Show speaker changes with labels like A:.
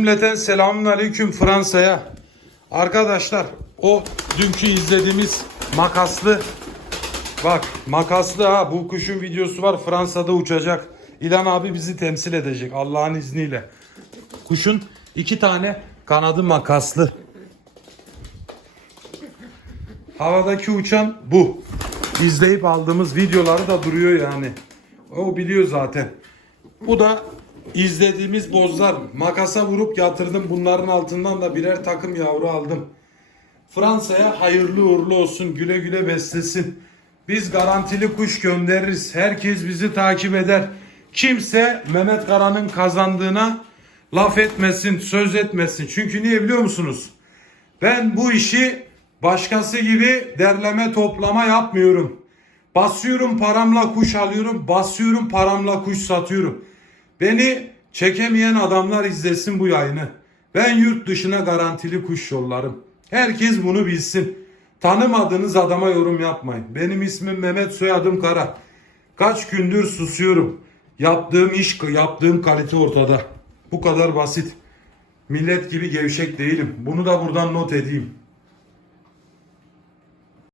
A: Cümleten selamun aleyküm Fransa'ya. Arkadaşlar o dünkü izlediğimiz makaslı bak makaslı ha bu kuşun videosu var Fransa'da uçacak. İlan abi bizi temsil edecek Allah'ın izniyle. Kuşun iki tane kanadı makaslı. Havadaki uçan bu. İzleyip aldığımız videoları da duruyor yani. O biliyor zaten. Bu da izlediğimiz bozlar. Makasa vurup yatırdım. Bunların altından da birer takım yavru aldım. Fransa'ya hayırlı uğurlu olsun. Güle güle beslesin. Biz garantili kuş göndeririz. Herkes bizi takip eder. Kimse Mehmet Kara'nın kazandığına laf etmesin, söz etmesin. Çünkü niye biliyor musunuz? Ben bu işi başkası gibi derleme toplama yapmıyorum. Basıyorum paramla kuş alıyorum, basıyorum paramla kuş satıyorum. Beni çekemeyen adamlar izlesin bu yayını. Ben yurt dışına garantili kuş yollarım. Herkes bunu bilsin. Tanımadığınız adama yorum yapmayın. Benim ismim Mehmet, soyadım Kara. Kaç gündür susuyorum. Yaptığım iş, yaptığım kalite ortada. Bu kadar basit. Millet gibi gevşek değilim. Bunu da buradan not edeyim.